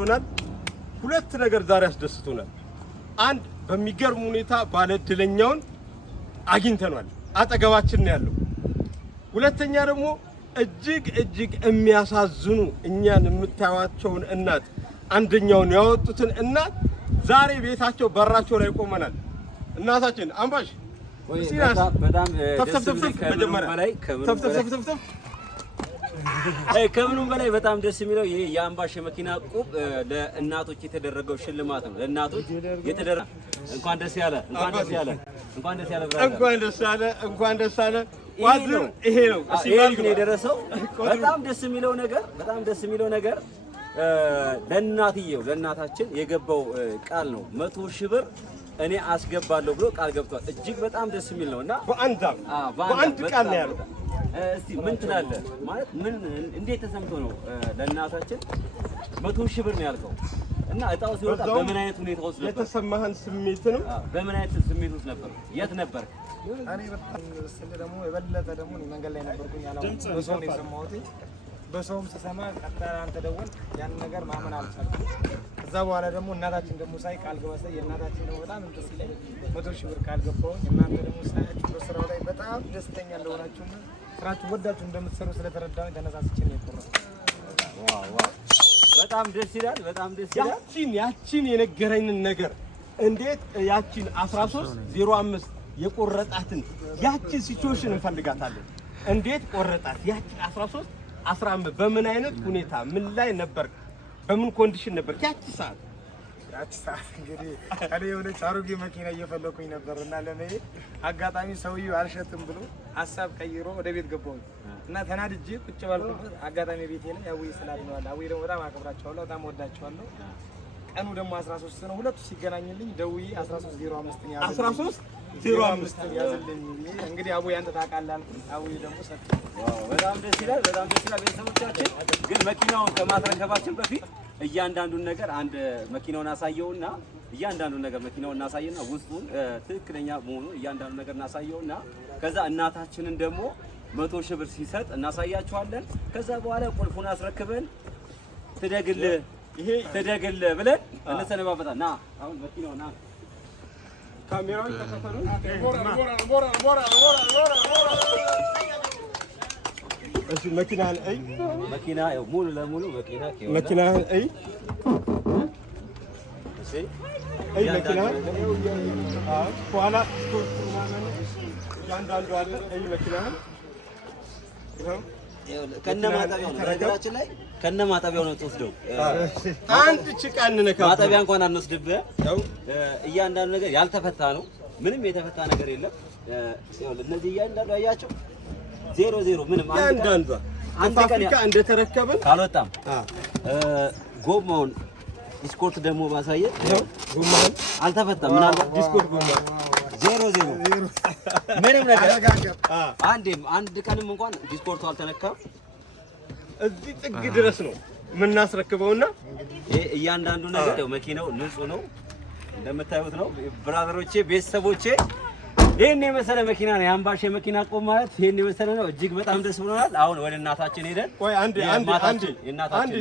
ብሎናል። ሁለት ነገር ዛሬ አስደስቶናል። አንድ በሚገርም ሁኔታ ባለድለኛውን አግኝተናል፣ አጠገባችን ነው ያለው። ሁለተኛ ደግሞ እጅግ የሚያሳዝኑ እኛን የምታዩዋቸውን እናት አንደኛውን ያወጡትን እናት ዛሬ ቤታቸው በራቸው ላይ ቆመናል። እናታችን አምባሽ በጣም ከምንም በላይ በጣም ደስ የሚለው ይሄ የአምባሽ የመኪና ቁብ ለእናቶች የተደረገው ሽልማት ነው። ለእናቶች የተደረገ እንኳን ደስ ያለ እንኳን ደስ ያለ ዋዝም ይሄ ነው የደረሰው። በጣም ደስ የሚለው ነገር ለእናትየው ለእናታችን የገባው ቃል ነው። 100 ሺህ ብር እኔ አስገባለሁ ብሎ ቃል ገብቷል። እጅግ በጣም ደስ የሚል ነውና በአንድ ቃል ነው ያለው። እስቲ ምን ትላለህ? ማለት ምን እንዴት ተሰምቶ ነው ለእናታችን 100 ሺህ ብር ነው ያልከው? እና እጣው ሲወጣ በምን አይነት ሁኔታ ውስጥ ነበር? የተሰማህን ስሜትንም በምን አይነት ስሜት ውስጥ ነበር? የት ነበር? እኔ በጣም ደግሞ የበለጠ ደግሞ መንገድ ላይ ነበርኩኝ። በሰው ነው የሰማሁት። በሰውም ስሰማ ቀጥታ አንተ ደወልክ። ያን ነገር ማመን አልቻልኩም። ከዛ በኋላ ደግሞ እናታችን ደግሞ ሳይ ቃል ገባሰ የእናታችን ደግሞ በጣም እንትን ሲለኝ 100 ሺህ ብር ቃል ገባሁኝ። እናንተ ደግሞ ሳያችሁ በስራው ላይ በጣም ደስተኛ እንደሆናችሁና ስራችሁ ወዳችሁ እንደምትሰሩ ስለተረዳሁኝ ተነሳስቼ ነው የቆረጥኩት። ዋው በጣም ደስ ይላል። ያቺን የነገረኝን ነገር እንዴት ያቺን 1305 የቆረጣትን ያቺን ሲቹዌሽን እንፈልጋታለን። እንዴት ቆረጣት? ያቺን 1315 በምን አይነት ሁኔታ ምን ላይ ነበር? በምን ኮንዲሽን ነበር ያቺ ሰዓት? እንግዲህ እኔ የሆነች አሮጌ መኪና እየፈለኩኝ ነበርና ለመሄድ አጋጣሚ ሰውዬው አልሸጥም ብሎ ሀሳብ ቀይሮ ወደ ቤት ገባሁኝ እና ተናድጄ ቁጭ ባልኩበት አጋጣሚ ቤቴ ላይ አውይ ስላልነዋል። አውይ ደግሞ በጣም አከብራቸዋለሁ፣ በጣም ወዳቸዋለሁ። ቀኑ ደግሞ 13 ነው። ሁለቱ ሲገናኝልኝ ደውዬ 1305 ነው ያዘልኝ። 1305 ያዘልኝ። እንግዲህ አቦይ አንተ ታውቃለህ አልኩኝ። አቦይ ደግሞ ሰጠ። በጣም ደስ ይላል። ቤተሰቦቻችን ግን መኪናውን ከማስረከባችን በፊት እያንዳንዱን ነገር አንድ መኪናውን አሳየውና እያንዳንዱን ነገር መኪናውን እናሳየና ውስጡን ትክክለኛ መሆኑን እያንዳንዱን ነገር እናሳየውና ከዛ እናታችንን ደግሞ 100 ሺህ ብር ሲሰጥ እናሳያቸዋለን። ከዛ በኋላ ቁልፉን አስረክበን ትደግል ብለን እንሰነባበታለን። ና አሁን መኪናው ና ካሜራውን ተከፈሉ። እሺ መኪናን አይ መኪና ሙሉ ለሙሉ መኪናን አይ እሺ አይ መኪናን ኋላ ያንዳንዱ አለ። አይ መኪናን ከነማጠቢያው ነው ነገራችን ላይ ከነማጠቢያው ነው ተወስደው አንድ ጭቃን ነካ ማጠቢያ እንኳን አንወስድብህ። ያው እያንዳንዱ ነገር ያልተፈታ ነው። ምንም የተፈታ ነገር የለም። ያው እነዚህ እያንዳንዱ አያቸው 00 ምንም አንዳንዷ አፍሪካ እንደተረከበን ካልወጣም ጎማውን ዲስኮርት ደግሞ ባሳየን ጎማውን አልተፈታም። ምናልባት ዲስኮርት ጎማ 00 ምንም ነገር አንድ ቀንም እንኳን ዲስኮርቱ አልተነካም። እዚህ ጥግ ድረስ ነው የምናስረክበውና እያንዳንዱ ነገር ያው መኪናው ንጹህ ነው እንደምታዩት ነው። ብራዘሮቼ ቤተሰቦቼ ይሄን የመሰለ መኪና ነው የአምባሽ የመኪና ቁብ ማለት ይሄን የመሰለ ነው። እጅግ በጣም ደስ ብሎናል። አሁን ወደ እናታችን ሄደን ቆይ አንዴ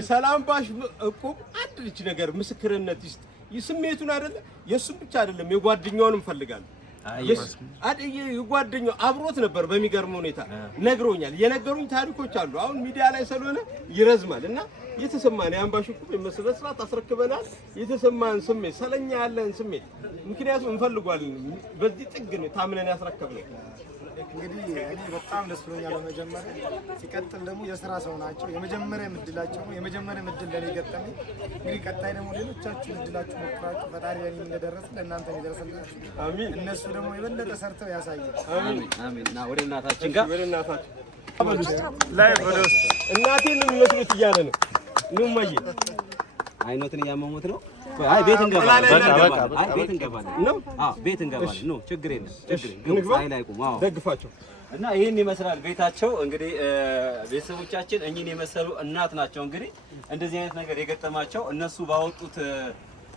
ሰላም ባሽ ቁብ አንድ ልጅ ነገር ምስክርነት ይስጥ። ስሜቱን አይደለ የሱም ብቻ አይደለም የጓደኛውንም ፈልጋለሁ። የጓደኛው አብሮት ነበር። በሚገርም ሁኔታ ነግሮኛል። የነገሩኝ ታሪኮች አሉ። አሁን ሚዲያ ላይ ስለሆነ ይረዝማል እና የተሰማን የአምባሽ ቁብ የመሰለ ስራት አስረክበናል። የተሰማን ስሜት ሰለኛ ያለን ስሜት ምክንያቱም እንፈልጓለን። በዚህ ጥግ ነው ታምነን ያስረከብነው። እንግዲህ እኔ በጣም ደስ ብሎኛል። በመጀመሪያ ሲቀጥል ደግሞ የሥራ ሰው ናቸው። የመጀመሪያ ምድላቸው ነው። የመጀመሪያ ምድል ለኔ ገጠመኝ። እንግዲህ ቀጣይ ደግሞ ሌሎቻችሁ ምድላችሁ ሞክራችሁ ፈጣሪ ለኔ እንደደረሰ ለእናንተ ይደረሰላችሁ። አሜን። እነሱ ደግሞ የበለጠ ሰርተው ያሳያል። አሜን አሜን። ና ወደ እናታችን ጋር ወደ እናታችን ላይ ወደስ እናቴን የሚመስሉት እያለ ነው ኑማዬ አይኖትን እያመሙት ነው። አይ ቤት እንገባለን። አይ ቤት እንገባለን ነው። አዎ ቤት እንገባለን ነው። ችግር የለም። ግቡ ላይ ቁም። አዎ ደግፋቸው እና ይሄን ይመስላል ቤታቸው። እንግዲህ ቤተሰቦቻችን እኚህን የመሰሉ እናት ናቸው። እንግዲህ እንደዚህ አይነት ነገር የገጠማቸው እነሱ ባወጡት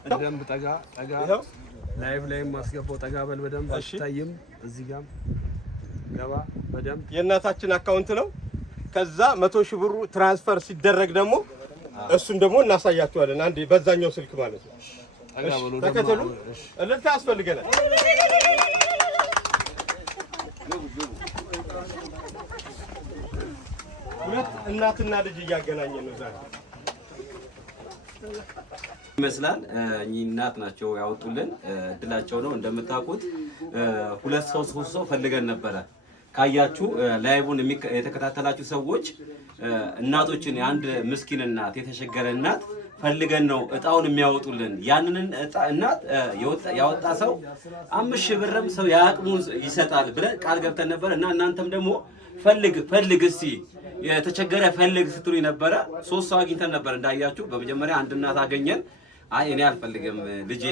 በደንብ ጠጋ ላይቭ ላይም ማስገባው ጠጋ በል በደንብ አትታይም። እዚህ ጋር ገባ በደንብ የእናታችን አካውንት ነው። ከዛ 100 ሺህ ብሩ ትራንስፈር ሲደረግ ደግሞ እሱን ደግሞ እናሳያችኋለን። አንዴ በዛኛው ስልክ ማለት ነው። ተከተሉ። እልልታ ያስፈልገናል። ሁለት እናትና ልጅ እያገናኘን ነው ዛሬ ይመስላል። እኚህ እናት ናቸው ያወጡልን፣ እድላቸው ነው። እንደምታውቁት ሁለት ሰው ሶስት ሰው ፈልገን ነበረ። ካያችሁ ላይቡን የተከታተላችሁ ሰዎች እናቶችን የአንድ ምስኪን እናት የተሸገረ እናት ፈልገን ነው እጣውን የሚያወጡልን። ያንን እናት ያወጣ ሰው 5000 ብርም ሰው የአቅሙን ይሰጣል ብለን ቃል ገብተን ነበር እና እናንተም ደግሞ ፈልግ እስቲ የተቸገረ ፈልግ ስትሉ ነበረ። 3 ሰው አግኝተን ነበር እንዳያችሁ። በመጀመሪያ አንድ እናት አገኘን። አይ እኔ አልፈልግም ልጄ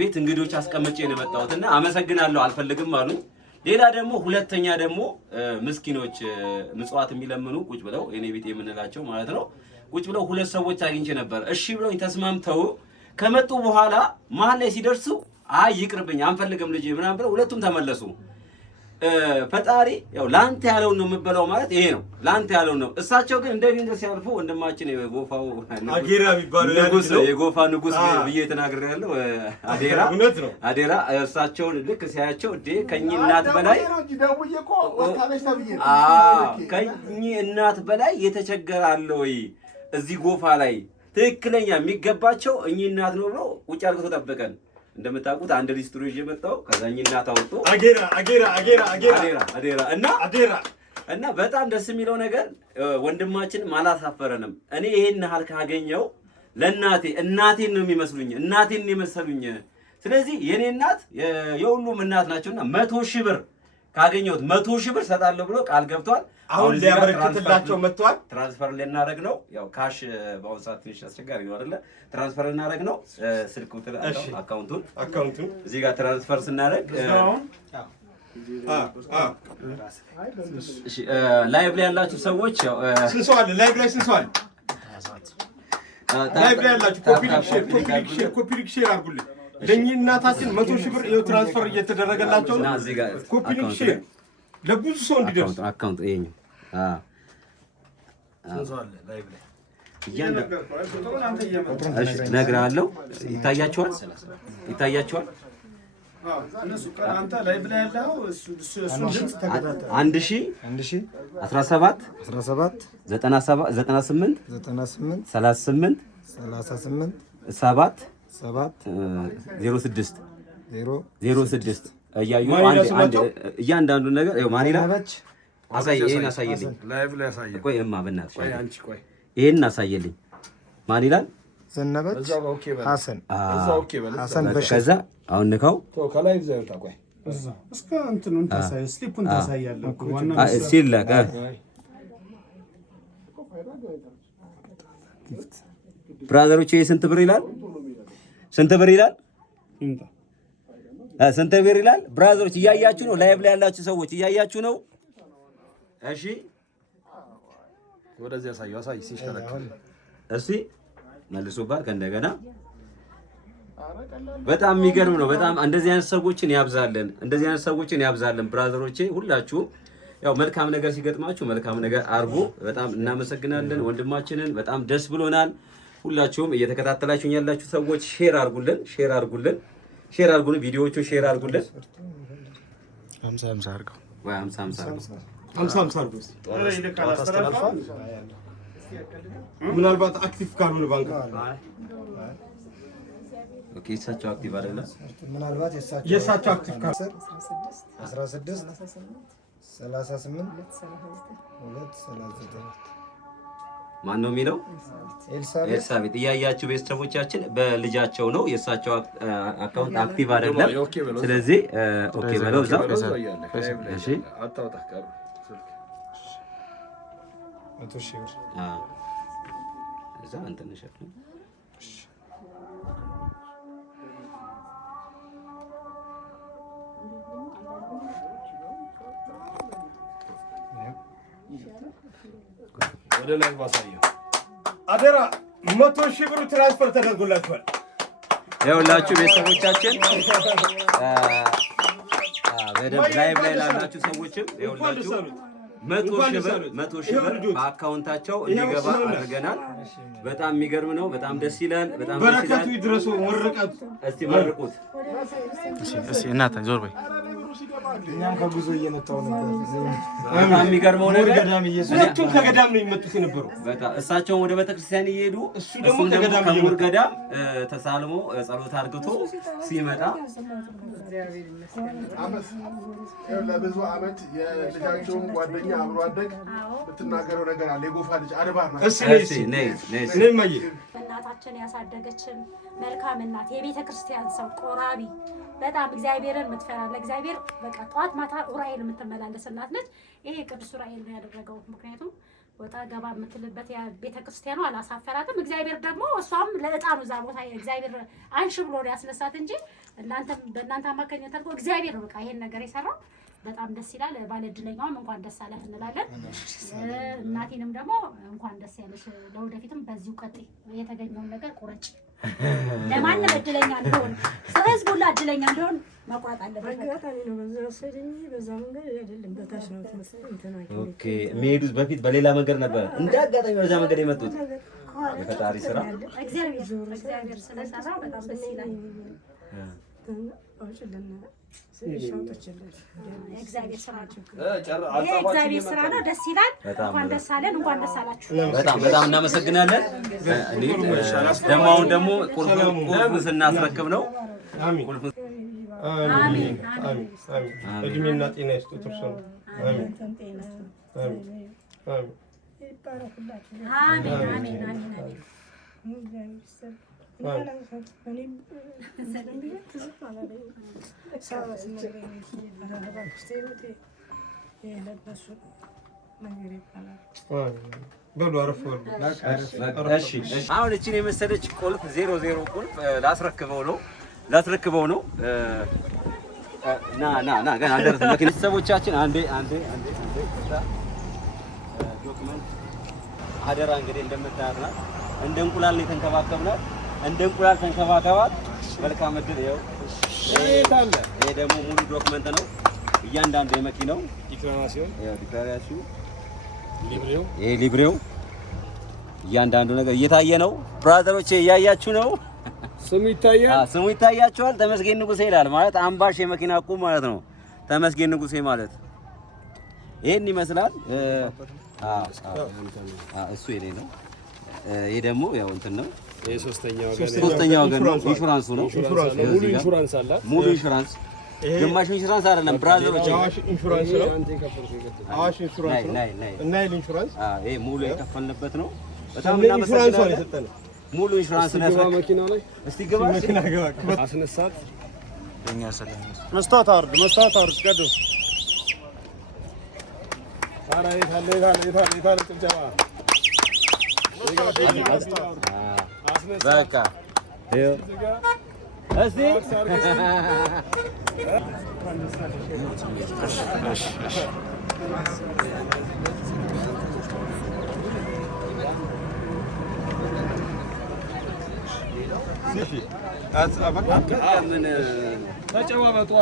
ቤት እንግዶች አስቀምጬ ነው የመጣሁትና አመሰግናለሁ አልፈልግም አሉ። ሌላ ደግሞ ሁለተኛ ደግሞ ምስኪኖች ምጽዋት የሚለምኑ ቁጭ ብለው እኔ ቤት የምንላቸው ማለት ነው ቁጭ ብለው 2 ሰዎች አግኝቼ ነበር። እሺ ብለው ተስማምተው ከመጡ በኋላ መሀል ላይ ሲደርሱ አይ ይቅርብኝ አንፈልግም ልጄ ምናምን ብለው ሁለቱም ተመለሱ። ፈጣሪ ያው ላንተ ያለው ነው የምበላው ማለት ይሄ ነው። ላንተ ያለው ነው። እሳቸው ግን እንደ ድንገት ሲያልፉ ወንድማችን የጎፋው አጌራ የሚባለው ንጉስ የጎፋ ንጉስ ብዬ ተናግሬያለሁ። አዴራ እውነት ነው። አዴራ እሳቸውን ልክ ሲያያቸው እንዴ ከኚህ እናት በላይ ከኚህ እናት በላይ የተቸገረ አለ ወይ እዚህ ጎፋ ላይ ትክክለኛ የሚገባቸው እኚህ እናት ነው ብሎ ውጭ አድርገው ተጠበቀን። እንደምታውቁት አንድ ሊስትሮ ይዤ መጣሁ። ከዛኝ እናት አወጡ እና በጣም ደስ የሚለው ነገር ወንድማችን አላሳፈረንም። እኔ ይሄን ያህል ካገኘው ለእናቴ እናቴን ነው የሚመስሉኝ፣ እናቴን ነው የመሰሉኝ። ስለዚህ የኔ እናት የሁሉም እናት ናቸውና 100,000 ብር ካገኘሁት 100,000 ብር ሰጣለሁ ብሎ ቃል ገብቷል። አሁን ሊያበረክትላቸው መጥቷል። ትራንስፈር ልናደርግ ነው። ያው ካሽ በአሁኑ ሰዓት ትንሽ አስቸጋሪ ነው አይደለ? ትራንስፈር ልናደርግ ነው። ስልክ ቁጥር አካውንቱን እዚህ ጋር ትራንስፈር ስናደርግ እሺ፣ ላይቭ ላይ ያላችሁ ሰዎች ያው ስንት ሰው አለ? ላይቭ ላይ ስንት ሰው አለ? ላይቭ ላይ ያላችሁ ኮፒ ሊንክ ሼር አድርጉልኝ። ለእኚህ እናታችን 100,000 ብር ይኸው ትራንስፈር እየተደረገላቸው ነው። ኮፒ ሊንክ ሼር ለብዙ ሰው እንዲደርስ አካውንት ይሄኛው እነግርሃለሁ። ይታያችኋል። እነሱ አንተ ላይቭ ላይ ያለው እሱ 17 97 98 38 7 06 እያዩ እያንዳንዱ ነገር ይኸው ማን ይላል? ይሄን አሳየልኝ። ላይቭ ላይ አሳየልኝ። ቆይ እማ በእናትሽ ይሄን አሳየልኝ። ማን ይላል? ዘነበች ሐሰን ከዛ አሁን ንካው ከላይ ዘይታ ቆይ እስከ እንትኑን ታሳይ ስሊፑን ታሳያለህ እኮ ዋና ሲላቀ ብራዘሮች ይሄ ስንት ብር ይላል? ስንት ብር ይላል? ስንት ብር ይላል? ብራዘሮች እያያችሁ ነው። ላይቭ ላይ ያላችሁ ሰዎች እያያችሁ ነው። እሺ ወደዚህ አሳይ ሲሽከረከር እሺ መልሱባት ከእንደገና በጣም የሚገርም ነው። በጣም እንደዚህ አይነት ሰዎችን ያብዛልን፣ እንደዚህ አይነት ሰዎችን ያብዛልን። ብራዘሮቼ ሁላችሁም ያው መልካም ነገር ሲገጥማችሁ መልካም ነገር አርጉ። በጣም እናመሰግናለን ወንድማችንን፣ በጣም ደስ ብሎናል። ሁላችሁም እየተከታተላችሁኝ ያላችሁ ሰዎች ሼር አርጉልን፣ ቪዲዮዎቹን ሼር አርጉልን። 50 አርገው ወይ 50 አርገው 50 አርገው ምናልባት አክቲቭ ካልሆነ ባንክ ኦኬ፣ እሳቸው አክቲቭ አይደለም። ምናልባት የእሳቸው አክቲቭ ካል 16 38 239 ማን ነው የሚለው? ኤልሳቤጥ። እያያችሁ ቤተሰቦቻችን በልጃቸው ነው። የእሳቸው አካውንት አክቲቭ አይደለም። ስለዚህ ኦኬ በለው እዛው። እሺ አታውጣ ቀሩ 100,000 ብር እዛ እንትን ነሽፍ ወደ ላይ ባሳየው አደራ 100,000 ብር ትራንስፈር ተደርጎላችኋል። ይኸውላችሁ ቤተሰቦቻችን በደንብ ላይቭ ላይ ላላችሁ ሰዎችም ይኸውላችሁ 100 ሺህ ብር በአካውንታቸው እንዲገባ አድርገናል። በጣም የሚገርም ነው። በጣም ደስ ይላል። በጣም ደስ ይላል። በረከቱ ይድረሱ። ምርቃቱ እስቲ መርቁት። እሺ እናት ዞር በይ። እኛም ከጉዞ እየመጣሁ ነበር። በጣም የሚገርመው ነገር ሁለቱም ከገዳም ነው የሚመጡት የነበሩ። በጣም እሳቸውም ወደ ቤተክርስቲያን እየሄዱ እሱ ደግሞ ከሙር ገዳም ተሳልሞ ጸሎት አድርግቶ ሲመጣ ለብዙ ዓመት የልጃቸውን ጓደኛ አብሮ አደግ የምትናገረው ነገር አለ። የጎፋ ልጅ አድባር ናት። እናታችን ያሳደገችን መልካም እናት የቤተ ክርስቲያን ሰው ቆራቢ በጣም እግዚአብሔርን የምትፈራ ለእግዚአብሔር በቃ ጠዋት ማታ ኡራኤል የምትመላለስ እናት ነች። ይሄ ቅዱስ ኡራኤል ነው ያደረገው። ምክንያቱም ወጣ ገባ የምትልበት ቤተ ክርስቲያኑ አላሳፈራትም። እግዚአብሔር ደግሞ እሷም ለዕጣኑ እዛ ቦታ እግዚአብሔር አንሺ ብሎ ያስነሳት እንጂ እናንተም በእናንተ አማካኝነት አድርጎ እግዚአብሔር በቃ ይሄን ነገር የሰራው በጣም ደስ ይላል። ባለ እድለኛውም እንኳን ደስ አለህ እንላለን። እናቴንም ደግሞ እንኳን ደስ ያለሽ፣ ለወደፊትም በዚሁ ቀጥይ፣ የተገኘውን ነገር ቁረጭ። ለማንም እድለኛ እንደሆን ህዝብ ሁላ እድለኛ እንደሆን መቁረጥ አለበት። ኦኬ የሚሄዱት በፊት በሌላ መንገድ ነበር፣ እንደ አጋጣሚ በዛ መንገድ የመጡት የፈጣሪ ስራ እግዚአብሔር ስለሰራ በጣም ደስ ይላል። እግዚአብሔር ስራ ነው። ደስ ይላል። እንኳን ደስ አለን፣ እንኳን ደስ አላችሁ። በጣም እናመሰግናለን። ደግሞ አሁን ደግሞ ቁልፉን ስናስረክብ ነው። አሜን አሜን። እድሜና ጤና ይስጡት። እርሱ ነው። አሜን አሜን አሜን። አሁን እቺን የመሰለች ቁልፍ 00 ቁልፍ ላስረክበው ነው። ና ገና አልደረሰም። ቤተሰቦቻችን አንዴ ዶክመንት አደራ እንግዲህ እንደምታያት ናት። እንደ እንቁላል ነው የተንከባከብናት። እንደ እንቁላል ተንከባከባት። መልካም እድል። ይኸው ይሄ ደግሞ ሙሉ ዶክመንት ነው። እያንዳንዱ የመኪናው ዲክላሬሽን፣ ይሄ ሊብሬው፣ እያንዳንዱ ነገር እየታየ ነው። ብራዘሮቼ እያያችሁ ነው። ስሙ ይታያችኋል። ተመስገን ንጉሴ ይላል ማለት አምባሽ የመኪና ቁም ማለት ነው። ተመስገን ንጉሴ ማለት ይሄን ይመስላል። እሱ የኔ ነው። ይሄ ደግሞ ያው እንትን ነው። ይሄ ሶስተኛ ወገን ነው። ኢንሹራንሱ ነው። ሙሉ ኢንሹራንስ ግማሽ ኢንሹራንስ አይደለም ብራዘሮች፣ አዋሽ ኢንሹራንስ ነው። አዋሽ ኢንሹራንስ ነው እና ይሄ ኢንሹራንስ ይሄ ሙሉ የከፈልንበት ነው። በጣም እናመሰግናለን። ሙሉ ኢንሹራንስ ነው። መኪናው ላይ እስቲ ገባ መኪና ገባ አስነሳት። እኛ ሰላም መስታወት አውርድ ቀዱ ታራ ይታለ ጭብጨባ በቃ እስቲ ተጨባበጡ።